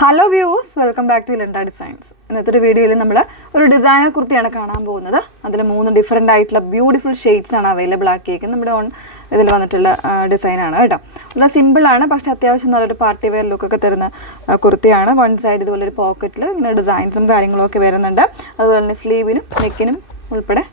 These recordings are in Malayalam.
Hello viewers, welcome back to Elanda designs. ഇന്നത്തെ ഒരു വീഡിയോയിൽ നമ്മൾ ഒരു ഡിസൈനർ കുർത്തിയാണ് കാണാൻ പോകുന്നത്. അതിൽ 3 ഡിഫറെൻ്റ് ആയിട്ടുള്ള ബ്യൂട്ടിഫുൾ ഷെയ്ഡ്സ് ആണ് അവൈലബിൾ ആക്കിയേക്കുന്നത്. നമ്മുടെ ഓൺ ഇതിൽ വന്നിട്ടുള്ള ഡിസൈനാണ് കേട്ടോ. നല്ല സിമ്പിളാണ്, പക്ഷേ അത്യാവശ്യം നല്ലൊരു പാർട്ടി വെയർ ലുക്കൊക്കെ തരുന്ന കുർത്തിയാണ്. വൺ സൈഡ് ഇതുപോലെ ഒരു പോക്കറ്റിൽ ഇങ്ങനെ ഡിസൈൻസും കാര്യങ്ങളൊക്കെ വരുന്നുണ്ട്. അതുപോലെ തന്നെ സ്ലീവിനും നെക്കിനും ഉൾപ്പെടെ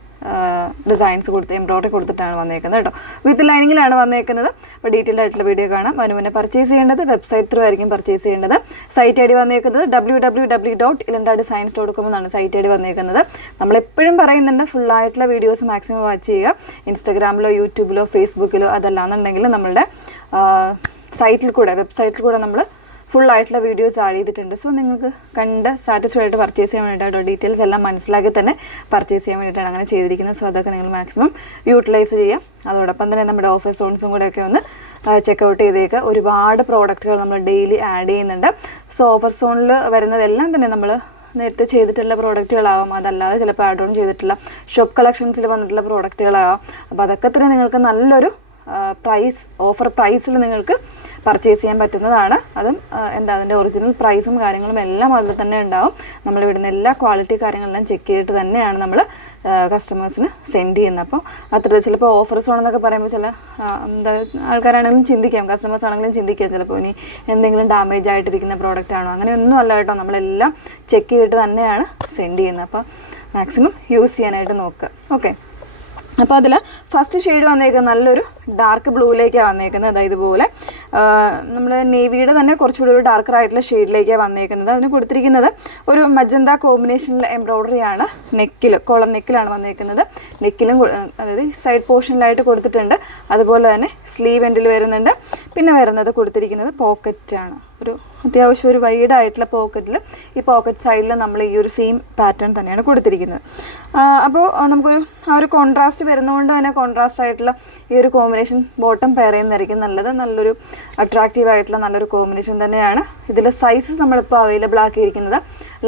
ഡിസൈൻസ് കൊടുത്ത് എംബ്രോയിഡറി കൊടുത്തിട്ടാണ് വന്നേക്കുന്നത് കേട്ടോ. വിത്ത് ലൈനിങ്ങിലാണ് വന്നേക്കുന്നത്. അപ്പോൾ ഡീറ്റെയിൽഡ് ആയിട്ടുള്ള വീഡിയോ കാണാം. മുന്നേ പർച്ചേസ് ചെയ്യേണ്ടത് വെബ്സൈറ്റ് ത്രൂ ആയിരിക്കും പർച്ചേസ് ചെയ്യേണ്ടത്. സൈറ്റ് ഐ ഡി വന്നേക്കുന്നത് www.ilandadesigns.com എന്നാണ് സൈറ്റ് ഐ ഡി വന്നേക്കുന്നത്. നമ്മളെപ്പോഴും പറയുന്നുണ്ട് ഫുള്ളായിട്ടുള്ള വീഡിയോസ് മാക്സിമം വാച്ച് ചെയ്യുക. ഇൻസ്റ്റാഗ്രാമിലോ യൂട്യൂബിലോ ഫേസ്ബുക്കിലോ അതല്ലാന്നുണ്ടെങ്കിൽ നമ്മളുടെ സൈറ്റിൽ കൂടെ വെബ്സൈറ്റിൽ കൂടെ നമ്മൾ ഫുള്ളായിട്ടുള്ള വീഡിയോസ് ആഡ് ചെയ്തിട്ടുണ്ട്. സോ നിങ്ങൾക്ക് കണ്ട് സാറ്റിസ്ഫൈഡ് ആയിട്ട് പർച്ചേസ് ചെയ്യാൻ വേണ്ടിയിട്ടോ, ഡീറ്റെയിൽസ് എല്ലാം മനസ്സിലാക്കി തന്നെ പർച്ചേസ് ചെയ്യാൻ വേണ്ടിയിട്ടാണ് അങ്ങനെ ചെയ്തിരിക്കുന്നത്. സോ അതൊക്കെ നിങ്ങൾ മാക്സിമം യൂട്ടിലൈസ് ചെയ്യാം. അതോടൊപ്പം തന്നെ നമ്മുടെ ഓഫർ സോൺസും കൂടെയൊക്കെ ഒന്ന് ചെക്കൗട്ട് ചെയ്തേക്കുക. ഒരുപാട് പ്രോഡക്റ്റുകൾ നമ്മൾ ഡെയിലി ആഡ് ചെയ്യുന്നുണ്ട്. സോ ഓഫർ സോണിൽ വരുന്നതെല്ലാം തന്നെ നമ്മൾ നേരത്തെ ചെയ്തിട്ടുള്ള പ്രോഡക്റ്റുകളാവാം, അതല്ലാതെ ചിലപ്പോൾ ആഡ് ഓൺ ചെയ്തിട്ടുള്ള ഷോപ്പ് കളക്ഷൻസിൽ വന്നിട്ടുള്ള പ്രോഡക്റ്റുകളാവാം. അപ്പോൾ അതൊക്കെ തന്നെ നിങ്ങൾക്ക് നല്ലൊരു ഓഫർ പ്രൈസിൽ നിങ്ങൾക്ക് പർച്ചേസ് ചെയ്യാൻ പറ്റുന്നതാണ്. അതും അതിൻ്റെ ഒറിജിനൽ പ്രൈസും കാര്യങ്ങളും എല്ലാം അതിൽ തന്നെ ഉണ്ടാവും. നമ്മളിവിടുന്ന് എല്ലാ ക്വാളിറ്റി കാര്യങ്ങളെല്ലാം ചെക്ക് ചെയ്തിട്ട് തന്നെയാണ് നമ്മൾ കസ്റ്റമേഴ്സിന് സെൻഡ് ചെയ്യുന്നത്. അപ്പോൾ അത്ര ചിലപ്പോൾ ഓഫർ സോൺ എന്നൊക്കെ പറയുമ്പോൾ ചില ആൾക്കാരാണെങ്കിലും ചിന്തിക്കാം, കസ്റ്റമേഴ്സ് ആണെങ്കിലും ചിന്തിക്കാം ചിലപ്പോൾ ഇനി എന്തെങ്കിലും ഡാമേജ് ആയിട്ടിരിക്കുന്ന പ്രോഡക്റ്റ് ആണോ, അങ്ങനെയൊന്നും അല്ല കേട്ടോ. നമ്മളെല്ലാം ചെക്ക് ചെയ്തിട്ട് തന്നെയാണ് സെൻഡ് ചെയ്യുന്നത്. അപ്പോൾ മാക്സിമം യൂസ് ചെയ്യാനായിട്ട് നോക്കുക. ഓക്കെ, അപ്പോൾ അതിൽ ഫസ്റ്റ് ഷെയ്ഡ് വന്നേക്കുന്നത് നല്ലൊരു ഡാർക്ക് ബ്ലൂയിലേക്കാണ് വന്നേക്കുന്നത്. അതായത് ഇതുപോലെ നമ്മൾ നേവിയുടെ തന്നെ കുറച്ചുകൂടി ഒരു ഡാർക്കർ ആയിട്ടുള്ള ഷെയ്ഡിലേക്കാണ് വന്നേക്കുന്നത്. അതിന് കൊടുത്തിരിക്കുന്നത് ഒരു മജന്ത കോമ്പിനേഷനിലെ എംബ്രോയ്ഡറിയാണ്. കോളർ നെക്കിലാണ് വന്നേക്കുന്നത്. നെക്കിലും അതായത് സൈഡ് പോർഷനിലായിട്ട് കൊടുത്തിട്ടുണ്ട്. അതുപോലെ തന്നെ സ്ലീവ് എൻഡിൽ വരുന്നുണ്ട്. പിന്നെ വരുന്നത് കൊടുത്തിരിക്കുന്നത് പോക്കറ്റാണ്. ഒരു അത്യാവശ്യം ഒരു വൈഡായിട്ടുള്ള പോക്കറ്റിൽ ഈ പോക്കറ്റ് സൈഡിൽ നമ്മൾ ഈ ഒരു സെയിം പാറ്റേൺ തന്നെയാണ് കൊടുത്തിരിക്കുന്നത്. അപ്പോൾ നമുക്കൊരു ഒരു കോൺട്രാസ്റ്റ് വരുന്നതുകൊണ്ട് തന്നെ കോൺട്രാസ്റ്റ് ആയിട്ടുള്ള ഈ ഒരു കോമ്പിനേഷൻ ബോട്ടം പെയർ ചെയ്യുന്നതായിരിക്കും നല്ലത്. നല്ലൊരു അട്രാക്റ്റീവ് ആയിട്ടുള്ള നല്ലൊരു കോമ്പിനേഷൻ തന്നെയാണ്. ഇതിൽ സൈസസ് നമ്മളിപ്പോൾ അവൈലബിൾ ആക്കിയിരിക്കുന്നത്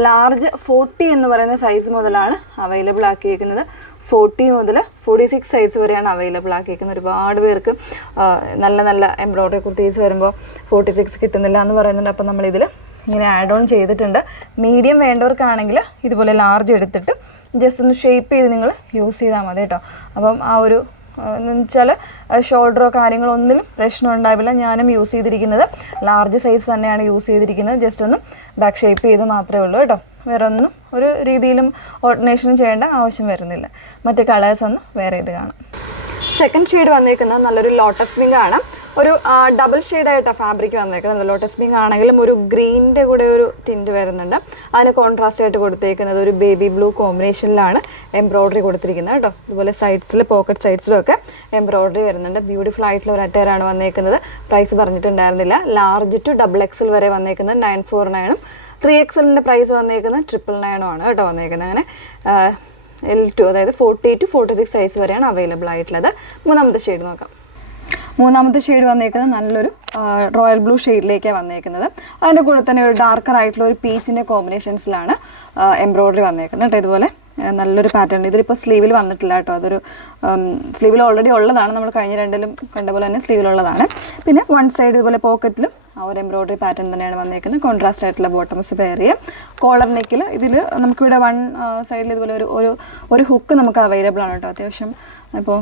ലാർജ് 40 എന്ന് പറയുന്ന സൈസ് മുതലാണ് അവൈലബിൾ ആക്കിയിരിക്കുന്നത്. 40 മുതൽ 46 സൈസ് വരെയാണ് അവൈലബിൾ ആക്കിയിരിക്കുന്നത്. ഒരുപാട് പേർക്ക് നല്ല നല്ല എംബ്രോയ്ഡറി കുർത്തീസ് വരുമ്പോൾ 46 കിട്ടുന്നില്ല എന്ന് പറയുന്നുണ്ട്. അപ്പോൾ നമ്മളിതിൽ ഇങ്ങനെ ആഡ് ഓൺ ചെയ്തിട്ടുണ്ട്. മീഡിയം വേണ്ടവർക്കാണെങ്കിൽ ഇതുപോലെ ലാർജ് എടുത്തിട്ട് ജസ്റ്റ് ഒന്ന് ഷേപ്പ് ചെയ്ത് നിങ്ങൾ യൂസ് ചെയ്താൽ മതി കേട്ടോ. അപ്പം ആ ഒരു എന്ന് വെച്ചാൽ ഷോൾഡറോ കാര്യങ്ങളോ ഒന്നിലും പ്രശ്നം ഉണ്ടാവില്ല. ഞാനും യൂസ് ചെയ്തിരിക്കുന്നത് ലാർജ് സൈസ് തന്നെയാണ് യൂസ് ചെയ്തിരിക്കുന്നത്. ജസ്റ്റ് ഒന്ന് ബാക്ക് ഷേപ്പ് ചെയ്ത് മാത്രമേ ഉള്ളൂ കേട്ടോ. വേറെ ഒന്നും ഒരു രീതിയിലും ഓൾട്ടർനേഷനും ചെയ്യേണ്ട ആവശ്യം വരുന്നില്ല. മറ്റ് കളേഴ്സ് ഒന്ന് വേറെ ഇത് കാണാം. സെക്കൻഡ് ഷെയ്ഡ് വന്നേക്കുന്നത് നല്ലൊരു ലോട്ടസ് പിങ്ക് ആണ്. ഒരു ഡബിൾ ഷെയ്ഡായിട്ടാണ് ഫാബ്രിക് വന്നേക്കുന്നത്. ലോട്ടസ് പിങ്ക് ആണെങ്കിലും ഒരു ഗ്രീനിൻ്റെ കൂടെ ഒരു ടിൻറ്റ് വരുന്നുണ്ട്. അതിന് കോൺട്രാസ്റ്റ് ആയിട്ട് കൊടുത്തേക്കുന്നത് ഒരു ബേബി ബ്ലൂ കോമ്പിനേഷനിലാണ് എംബ്രോയ്ഡറി കൊടുത്തിരിക്കുന്നത് കേട്ടോ. അതുപോലെ സൈഡ്സിൽ പോക്കറ്റ് സൈഡ്സിലൊക്കെ എംബ്രോയ്ഡറി വരുന്നുണ്ട്. ബ്യൂട്ടിഫുൾ ആയിട്ടുള്ള ഒരു അറ്റയറാണ് വന്നേക്കുന്നത്. പ്രൈസ് പറഞ്ഞിട്ടുണ്ടായിരുന്നില്ല. ലാർജ് ടു XXL വരെ വന്നേക്കുന്നത് 949ഉം 3XLൻ്റെ പ്രൈസ് വന്നേക്കുന്നത് 999 ആണ് കേട്ടോ വന്നേക്കുന്നത്. അങ്ങനെ L2 അതായത് 40 to 46 സൈസ് വരെയാണ് അവൈലബിൾ ആയിട്ടുള്ളത്. മൂന്നാമത്തെ ഷെയ്ഡ് നോക്കാം. മൂന്നാമത്തെ ഷെയ്ഡ് വന്നേക്കുന്നത് നല്ലൊരു റോയൽ ബ്ലൂ ഷെയ്ഡിലേക്കാണ് വന്നേക്കുന്നത്. അതിൻ്റെ കൂടെ തന്നെ ഒരു ഡാർക്കർ ആയിട്ടുള്ള ഒരു പീച്ചിൻ്റെ കോമ്പിനേഷൻസിലാണ് എംബ്രോയ്ഡറി വന്നേക്കുന്നത് കേട്ടോ. ഇതുപോലെ നല്ലൊരു പാറ്റേൺ. ഇതിലിപ്പോൾ സ്ലീവിൽ വന്നിട്ടില്ല കേട്ടോ. അതൊരു സ്ലീവിൽ ഓൾറെഡി ഉള്ളതാണ്. നമ്മൾ കഴിഞ്ഞ രണ്ടിലും കണ്ട പോലെ തന്നെ സ്ലീവിലുള്ളതാണ്. പിന്നെ വൺ സൈഡ് ഇതുപോലെ പോക്കറ്റിലും ആ ഒരു എംബ്രോയ്ഡറി പാറ്റേൺ തന്നെയാണ് വന്നേക്കുന്നത്. കോൺട്രാസ്റ്റ് ആയിട്ടുള്ള ബോട്ടംസ് പെയർ ചെയ്യാം. കോളർ നെക്കിൽ ഇതിൽ നമുക്കിവിടെ വൺ സൈഡിൽ ഇതുപോലെ ഒരു ഹുക്ക് നമുക്ക് അവൈലബിൾ ആണ് കേട്ടോ. അത്യാവശ്യം ഇപ്പോൾ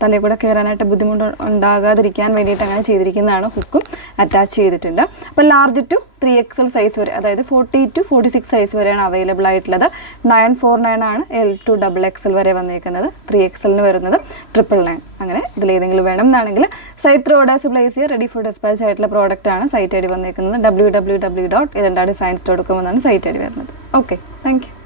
തലയിൽ കൂടെ കയറാനായിട്ട് ബുദ്ധിമുട്ട് ഉണ്ടാകാതിരിക്കാൻ വേണ്ടിയിട്ട് അങ്ങനെ ചെയ്തിരിക്കുന്നതാണ്. ഹുക്കും അറ്റാച്ച് ചെയ്തിട്ടുണ്ട്. അപ്പോൾ ലാർജ് ടു 3XL സൈസ് വരെ, അതായത് 40 to 46 സൈസ് വരെയാണ് അവൈലബിൾ ആയിട്ടുള്ളത്. 949 ആണ് L2 XXL വരെ വന്നേക്കുന്നത്. 3XLന് വരുന്നത് 999. അങ്ങനെ ഇതിലേതെങ്കിലും വേണം എന്നാണെങ്കിൽ സൈറ്റ് ത്രൂ ഓർഡേഴ്സ് പ്ലേസ് ചെയ്യുക. റെഡി ഫോർ ഡിസ്പാച്ച് ആയിട്ടുള്ള പ്രോഡക്റ്റ് ആണ്. സൈറ്റ് ഐ ഡി വന്നേക്കുന്നത് www.ilandadesigns.com എന്നാണ് സൈറ്റ് ഐ ഡി വരുന്നത്. Okay, thank you.